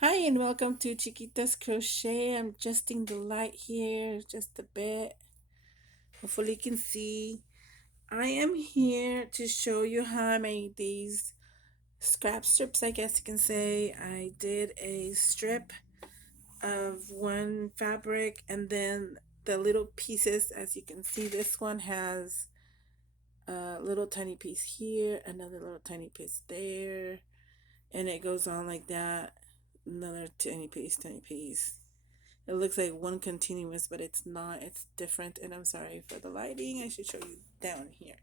Hi and welcome to Chiquita's Crochet. I'm adjusting the light here just a bit. Hopefully you can see. I am here to show you how I made these scrap strips, I guess you can say. I did a strip of one fabric and then the little pieces, as you can see, this one has a little tiny piece here, another little tiny piece there, and it goes on like that. Another tiny piece, tiny piece. It looks like one continuous, but it's not. It's different. And I'm sorry for the lighting. I should show you down here.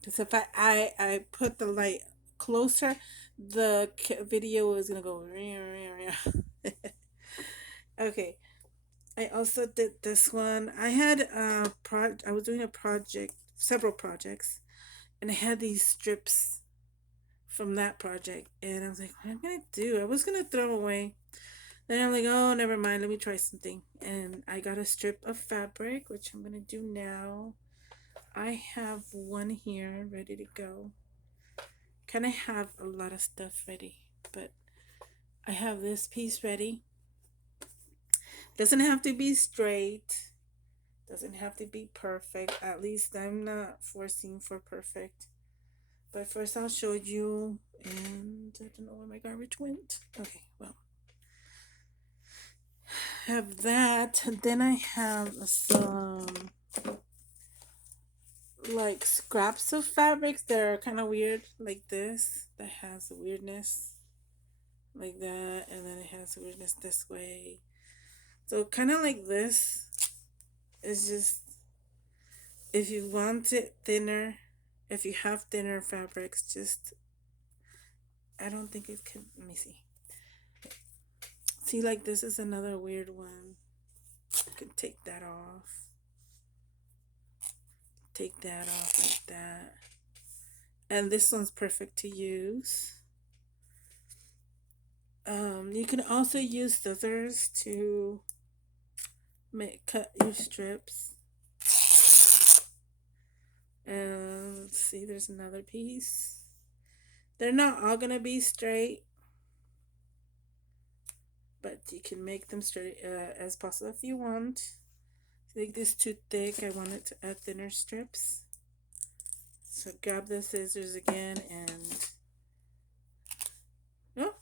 Because if I put the light closer, the video is going to go. Okay. I also did this one. I had I was doing a project, several projects, and I had these strips from that project. And I was like, what am I going to do? I was going to throw them away. Then I'm like, oh, never mind. Let me try something. And I got a strip of fabric, which I'm going to do now. I have one here ready to go. Kind of have a lot of stuff ready, but I have this piece ready. Doesn't have to be straight. Doesn't have to be perfect. At least I'm not forcing for perfect. But first I'll show you. And I don't know where my garbage went. Okay, well, have that. Then I have some like scraps of fabrics that are kind of weird, like this, that has a weirdness like that, and then it has weirdness this way. So, kind of like this is just if you want it thinner, if you have thinner fabrics, just I don't think it can. Let me see. See, like this is another weird one. I can take that off. Take that off like that. And this one's perfect to use. You can also use scissors to cut your strips. And let's see, there's another piece. They're not all gonna be straight, but you can make them straight as possible if you want. I think this is too thick. I wanted to add thinner strips. So grab the scissors again and oh,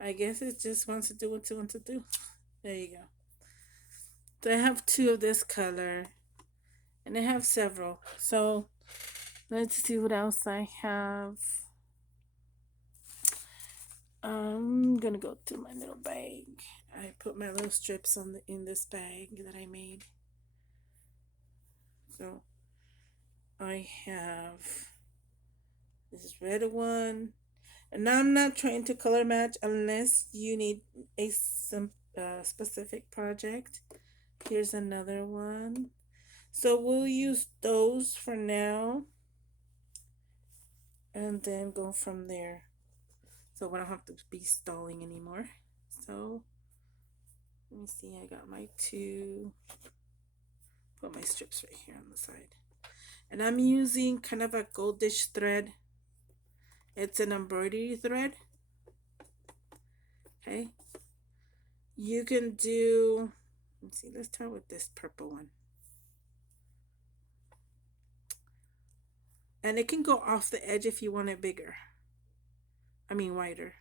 I guess it just wants to do what it wants to do. There you go. So I have two of this color, and I have several. So let's see what else I have. I'm gonna go to my little bag. I put my little strips on in this bag that I made. So I have this red one, and now I'm not trying to color match unless you need a specific project. Here's another one. So we'll use those for now, and then go from there. So I don't have to be stalling anymore. So let me see. I got my two. Put my strips right here on the side. And I'm using kind of a goldish thread. It's an embroidery thread. Okay. You can do, let's see, let's start with this purple one. And it can go off the edge if you want it bigger. I mean wider.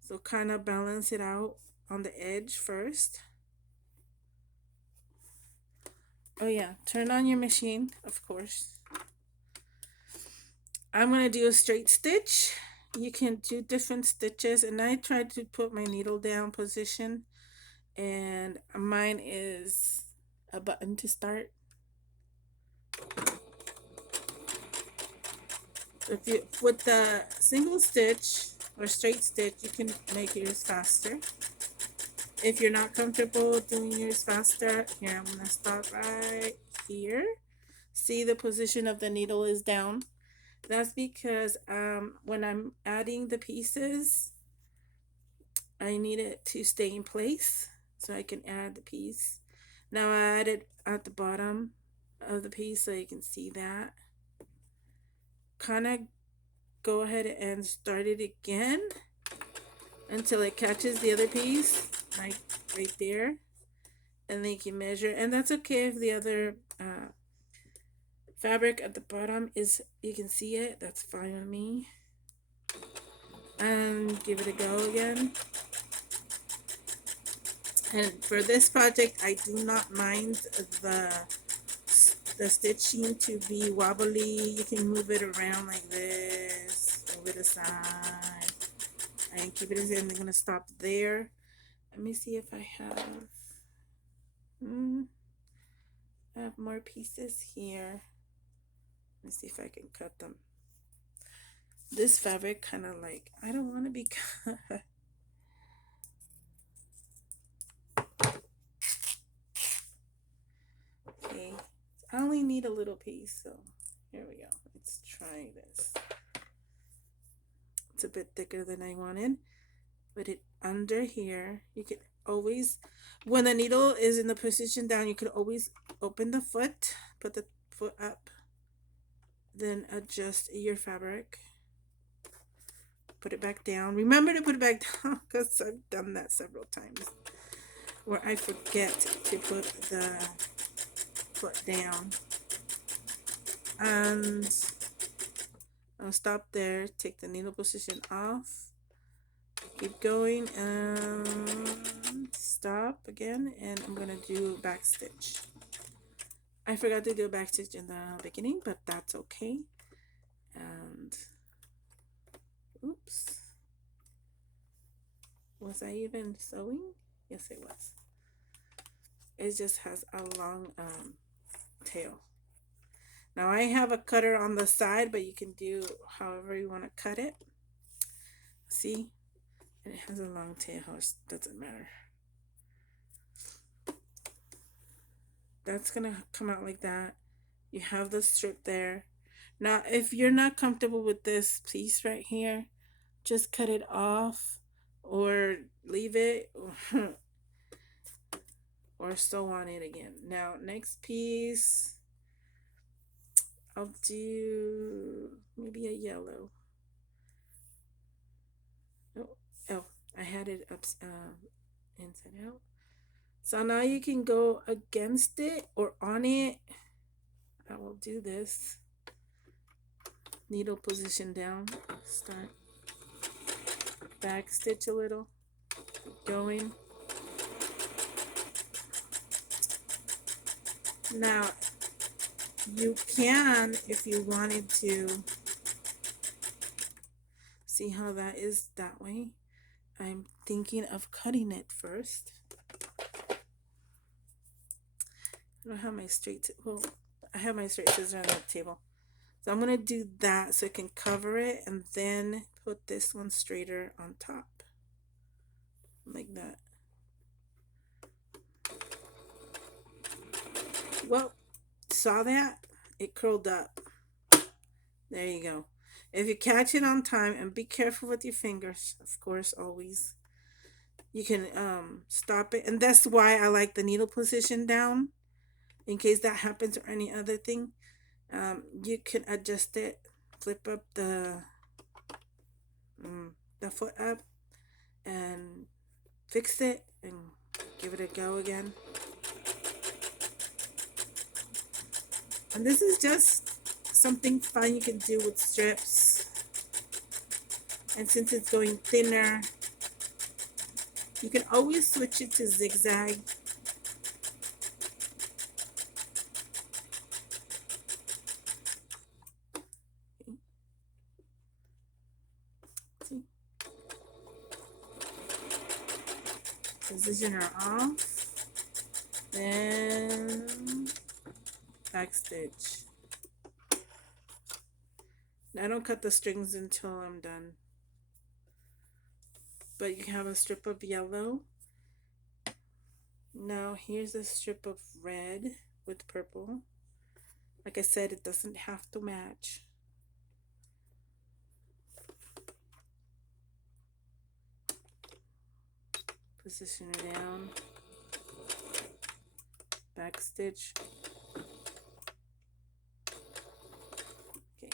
So kind of balance it out on the edge first. Oh yeah, turn on your machine, of course. I'm going to do a straight stitch. You can do different stitches, and I tried to put my needle down position, and mine is a button to start. If you with the single stitch or straight stitch, you can make yours faster. If you're not comfortable doing yours faster, here I'm gonna start right here. See, the position of the needle is down. That's because when I'm adding the pieces, I need it to stay in place so I can add the piece. Now I add it at the bottom of the piece so you can see that. Kind of go ahead and start it again until it catches the other piece, like right there. And then you can measure, and that's okay if the other fabric at the bottom is, you can see it, that's fine with me. And give it a go again. And for this project, I do not mind the stitching to be wobbly. You can move it around like this, over the side, and keep it in. I'm gonna stop there. Let me see if I have I have more pieces here. Let's see if I can cut them. This fabric kind of like, I don't want to be cut. Okay, I only need a little piece, so here we go. Let's try this. It's a bit thicker than I wanted. Put it under here. You can always, when the needle is in the position down, you can always open the foot, put the foot up, then adjust your fabric. Put it back down. Remember to put it back down, because I've done that several times where I forget to put the foot down. And I'll stop there, take the needle position off, keep going, and stop again, and I'm gonna do back stitch. I forgot to do a back stitch in the beginning, but that's okay. And oops, was I even sewing? Yes, it was. It just has a long tail. Now I have a cutter on the side, but you can do however you want to cut it. See? And it has a long tail, it doesn't matter. That's gonna come out like that. You have the strip there. Now, if you're not comfortable with this piece right here, just cut it off or leave it or sew on it again. Now, next piece, I'll do maybe a yellow. Oh, I had it up inside out. So now you can go against it or on it. I will do this. Needle position down, start, back stitch a little, keep going. Now, you can, if you wanted to, see how that is that way. I'm thinking of cutting it first. I don't have my straight, well, I have my straight scissors on the table. So I'm going to do that so I can cover it and then put this one straighter on top. Like that. Well, saw that? It curled up. There you go. If you catch it on time, and be careful with your fingers, of course, always. You can stop it. And that's why I like the needle position down. In case that happens or any other thing. You can adjust it, flip up the foot up and fix it and give it a go again. And this is just something fun you can do with strips. And since it's going thinner, you can always switch it to zigzag. Position her off, then back stitch. Now, I don't cut the strings until I'm done, but you have a strip of yellow. Now here's a strip of red with purple. Like I said, it doesn't have to match. Position her down, back stitch. Okay.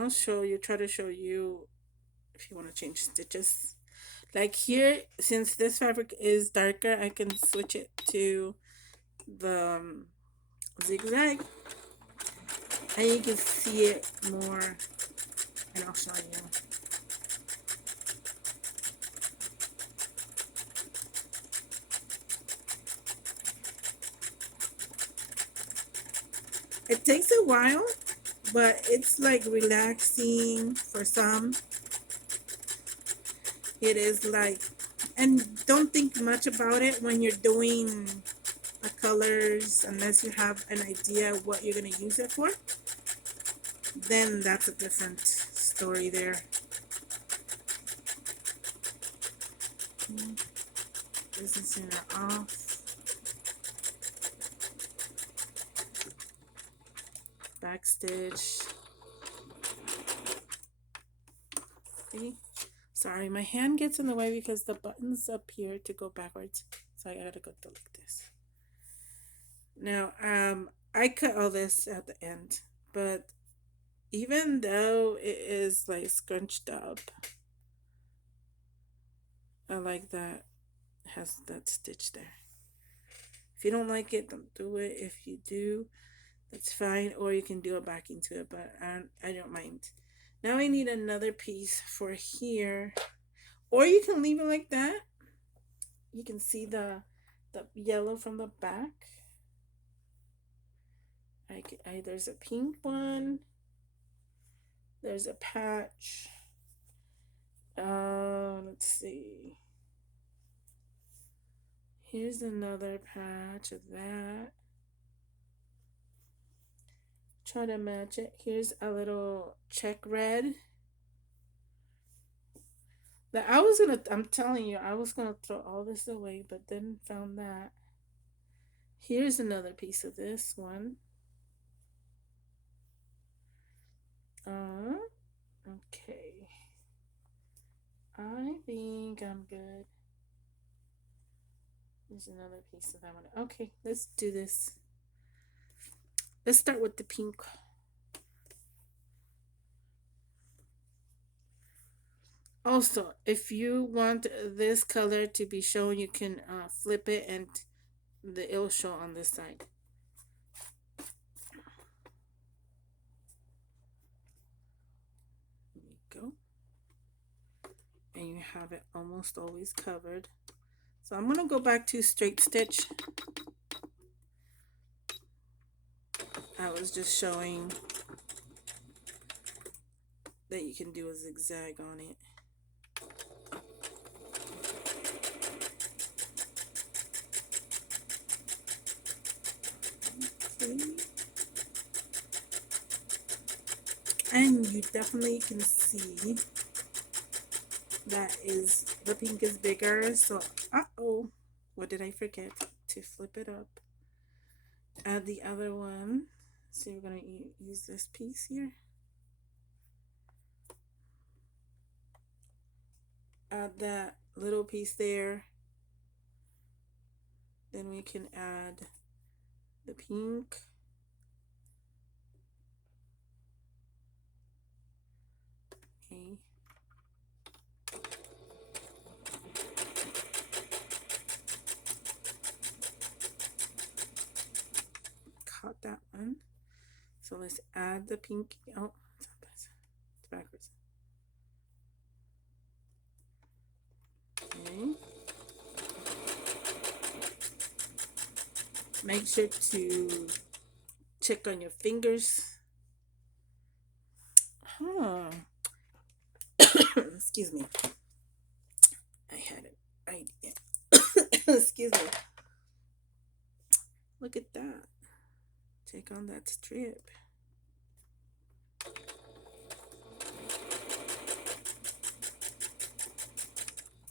I'll show you, try to show you if you want to change stitches. Like here, since this fabric is darker, I can switch it to the zigzag, and you can see it more, and I'll show you. It takes a while, but it's like relaxing for some. It is like, and don't think much about it when you're doing the colors unless you have an idea what you're going to use it for. Then that's a different story there. This is in off. Back stitch. See? Sorry, my hand gets in the way because the button's up here to go backwards. So I gotta go like this. Now, I cut all this at the end, but even though it is like scrunched up, I like that it has that stitch there. If you don't like it, don't do it. If you do, that's fine, or you can do a backing to it, but I don't mind. Now I need another piece for here, or you can leave it like that. You can see the yellow from the back. There's a pink one. There's a patch. Let's see. Here's another patch of that. Try to match it. Here's a little check red. That I'm telling you, I was gonna throw all this away, but then found that. Here's another piece of this one. Okay. I think I'm good. There's another piece of that one. Okay, let's do this. Let's start with the pink. Also, if you want this color to be shown, you can flip it and it'll show on this side. There you go. And you have it almost always covered. So I'm going to go back to straight stitch. I was just showing that you can do a zigzag on it. Okay. And you definitely can see that is the pink is bigger. So what did I forget to flip it up? Add the other one. So we're gonna use this piece here. Add that little piece there. Then we can add the pink. Okay. Caught that one. So let's add the pink. Oh, it's backwards. Okay. Make sure to check on your fingers. Excuse me. I had an idea. Excuse me. Look at that. Check on that strip.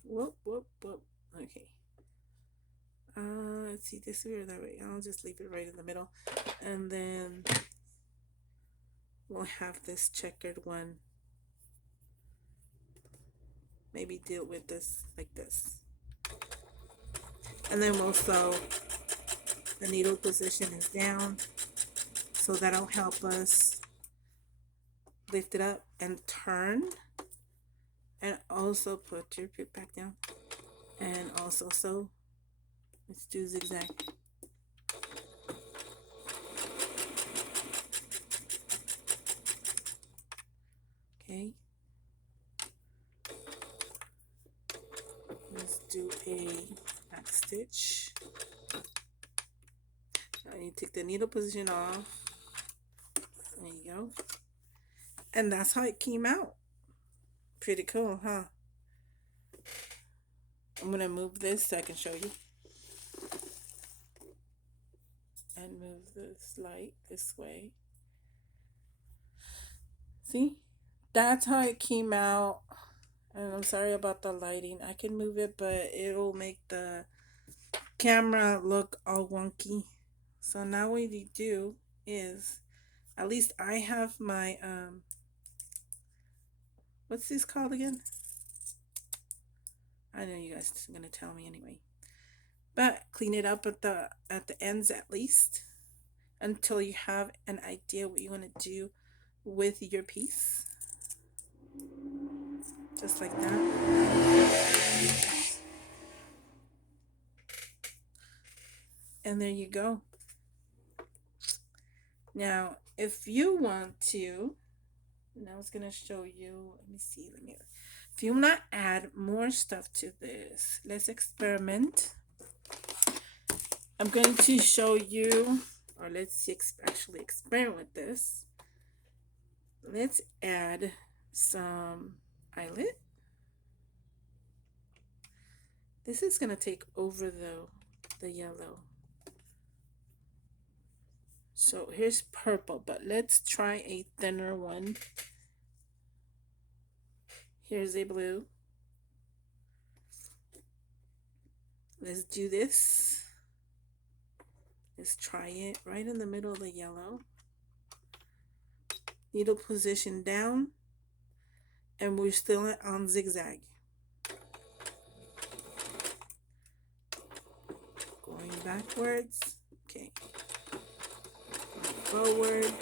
Whoop, whoop, whoop. Okay. Let's see, this way or that way. I'll just leave it right in the middle. And then we'll have this checkered one. Maybe deal with this like this. And then we'll sew. The needle position is down. So that'll help us lift it up and turn, and also put your pip back down, and also sew. Let's do zigzag. Okay. Let's do a back stitch. Now you take the needle position off. There you go. And that's how it came out. Pretty cool, huh? I'm gonna move this so I can show you. And move this light this way. See? That's how it came out. And I'm sorry about the lighting. I can move it, but it'll make the camera look all wonky. So now what you do is, at least I have my what's this called again? I know you guys are gonna tell me anyway. But clean it up at the ends at least, until you have an idea what you want to do with your piece. Just like that. And there you go. Now, if you want to, and I was gonna show you, let me see, if you want to add more stuff to this, let's experiment. I'm going to show you, or let's actually experiment with this. Let's add some eyelet. This is gonna take over the yellow. So here's purple, but let's try a thinner one. Here's a blue. Let's do this. Let's try it right in the middle of the yellow. Needle position down, and we're still on zigzag. Going backwards. Okay. Forward.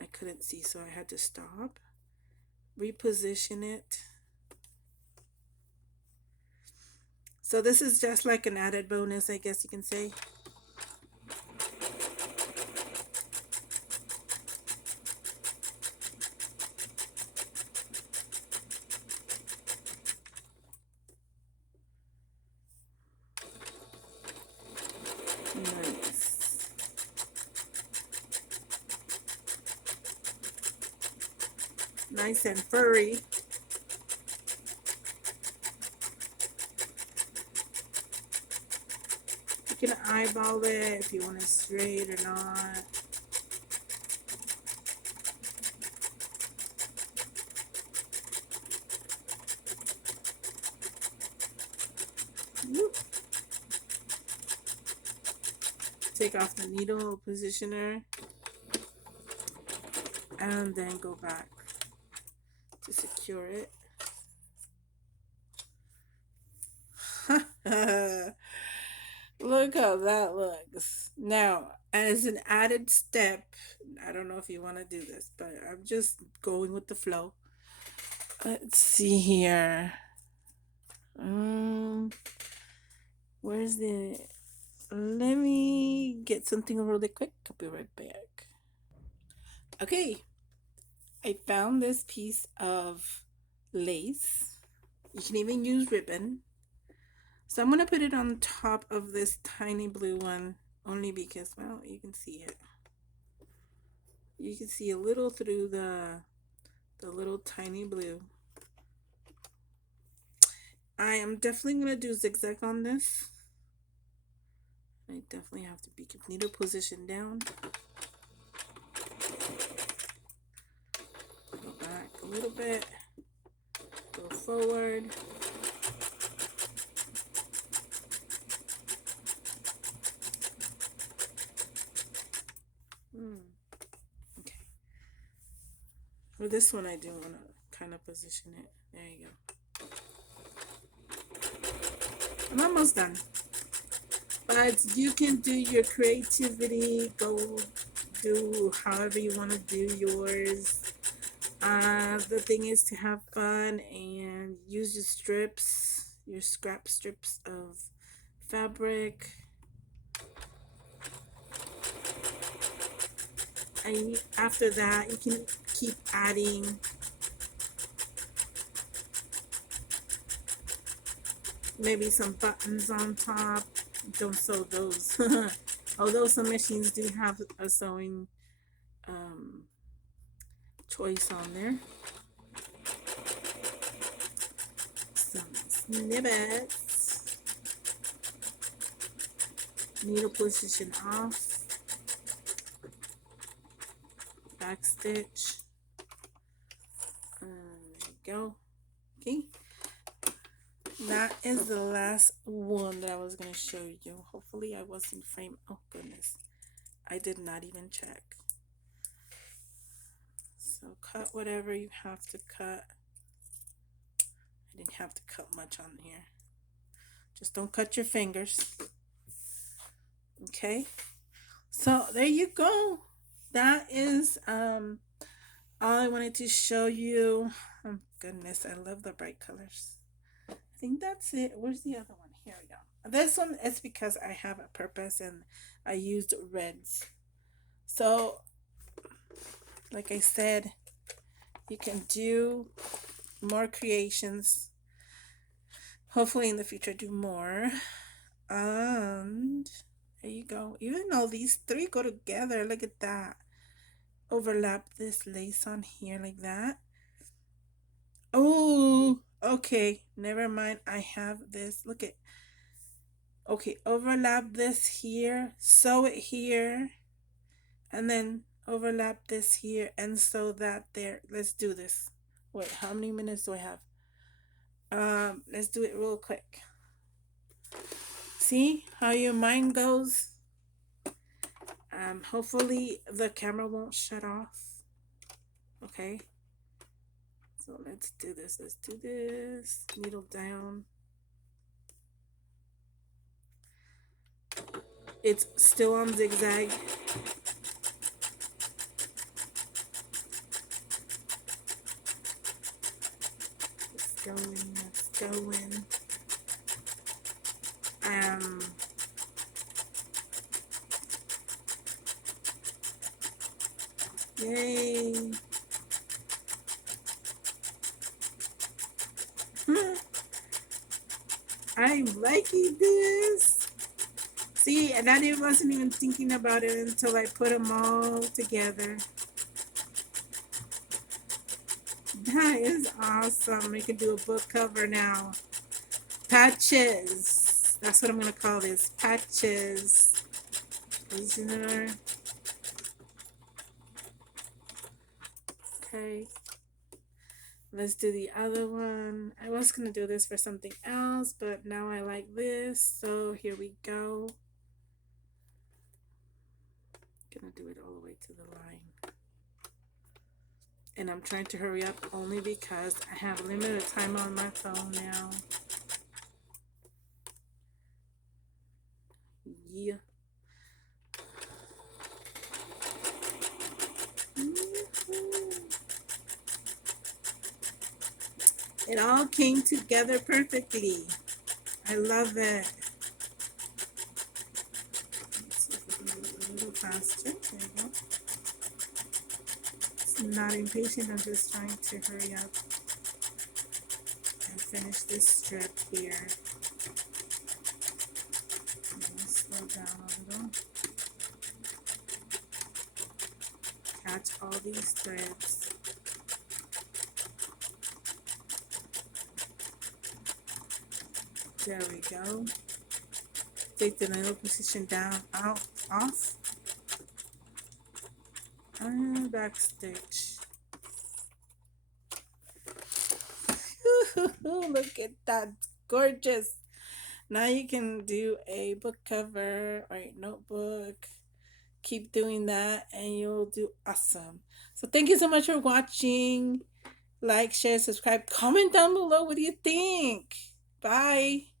I couldn't see, so I had to stop. Reposition it. So this is just like an added bonus, I guess you can say. Nice. Nice and furry. You can eyeball it if you want it straight or not. Whoop. Take off the needle positioner and then go back to secure it. Look how that looks. Now, as an added step, I don't know if you want to do this, but I'm just going with the flow. Let's see here. Where's the... Let me get something really quick. I'll be right back. Okay. I found this piece of lace. You can even use ribbon. So I'm going to put it on top of this tiny blue one, only because, well, you can see it. You can see a little through the little tiny blue. I am definitely going to do zigzag on this. I definitely have to be needle position down. Go back a little bit. Go forward. Okay. For this one, I do want to kind of position it. There you go. I'm almost done. But you can do your creativity, go do however you want to do yours. The thing is to have fun and use your strips, your scrap strips of fabric. And after that, you can keep adding maybe some buttons on top. Don't sew those. Although some machines do have a sewing um, choice on there. Some snippets. Needle position off. Back stitch. There you go. Okay. That is the last one that I was going to show you. Hopefully I was in frame. Oh goodness. I did not even check. So cut whatever you have to cut. I didn't have to cut much on here. Just don't cut your fingers. Okay. So there you go. That is all I wanted to show you. Oh goodness, I love the bright colors. I think that's it. Where's the other one? Here we go. This one is because I have a purpose and I used reds. So, like I said, you can do more creations. Hopefully, in the future, do more. And there you go. Even though these three go together, look at that. Overlap this lace on here like that. Oh, okay. Never mind. I have this. Look at. Okay, overlap this here, sew it here, and then overlap this here and sew that there. Let's do this. Wait, how many minutes do I have? Let's do it real quick. See how your mind goes? Hopefully the camera won't shut off. Okay. So let's do this. Let's do this. Needle down. It's still on zigzag. It's going. It's going. Um. Yay. I'm liking this. See, and I wasn't even thinking about it until I put them all together. That is awesome. We can do a book cover now. Patches. That's what I'm going to call this. Patches. Prisoner. Okay. Let's do the other one. I was going to do this for something else, but now I like this. So here we go. Gonna do it all the way to the line. And I'm trying to hurry up only because I have limited time on my phone now. Yeah. It all came together perfectly. I love it. Let's see if we can do it a little faster. There you go. I'm not impatient. I'm just trying to hurry up and finish this strip here. I'm gonna slow down a little. Catch all these threads. There we go. Take the middle position down, out, off, and back stitch. Look at that, gorgeous. Now you can do a book cover or a notebook. Keep doing that and you'll do awesome. So thank you so much for watching. Like, share, subscribe, comment down below what do you think. Bye.